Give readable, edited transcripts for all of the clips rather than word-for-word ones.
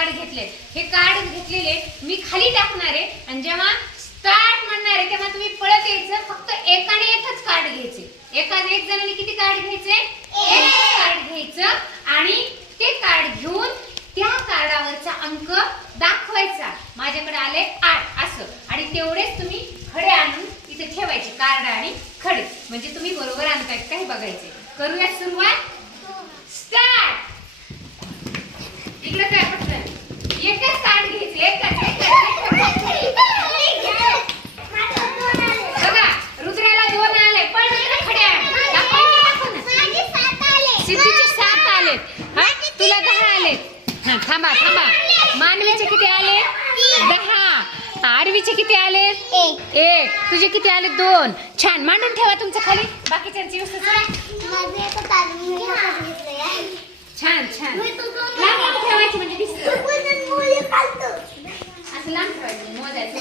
Card घेतले, हे card घेतलेले मी खाली टाकणार आहे आणि जेव्हा स्टार्ट म्हणणार आहे तेव्हा तुम्ही पळत यायचं. फक्त एकाने एकच कार्ड घ्यायचे. एक जणांनी किती कार्ड घ्यायचे? एक कार्ड घ्यायचं आणि ते कार्ड घेऊन त्या कार्डावरचा अंक दाखवायचा. माझ्याकडे आले 8 असं, आणि तेवढेच तुम्ही खडे आणून इथे ठेवायचे. कार्ड आणि खडे म्हणजे तुम्ही बरोबर आणताय काय बघायचे. करूया सुरुवात. स्टार्ट. इकडे काय पटकन एकच कार्ड घ्यायचे. बघा रुद्राला 2 आले, पण रुद्र खडे सिद्धीचे 7 आले. हा तुला 10 आले. हा थांबा थांबा. मानवीचे किती आले? 10. आरवीचे किती आले? 1. तुझे किती आले? 2. छान. मांडून ठेवा तुमचं खाली. बाकीच्यांची व्यवस्था चला. छान छान. लांब ठेवायची म्हणजे दिसतं. असं लांब ठेवायचं. मोजायचं.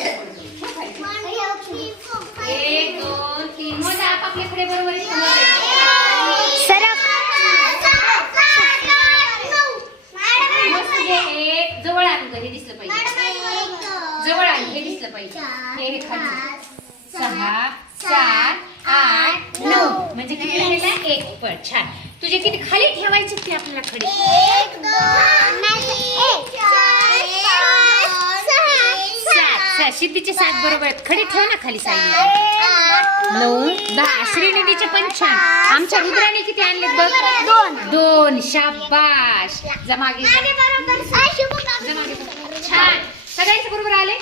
1 2 3 मोजा. आपापल्याकडे बरोबर जवळ आणून हे दिसलं पाहिजे. जवळ आणून हे दिसलं पाहिजे. हे खाली 6 7 8 9 म्हणजे किती झालेला? 1 पण. छान. तुझे किती खाली ठेवायचे ते आपल्याला खडे? 1 2 3 4 5 सिद्धीचे 7 बरोबर आहेत. खडे ठेव ना खाली साईडला. 9 10. श्रीनिधीचे पण छान. आमच्या रुद्राने किती आणले बघ? 2. शाबाश. जमागे छान. सगळ्यांचे बरोबर आले.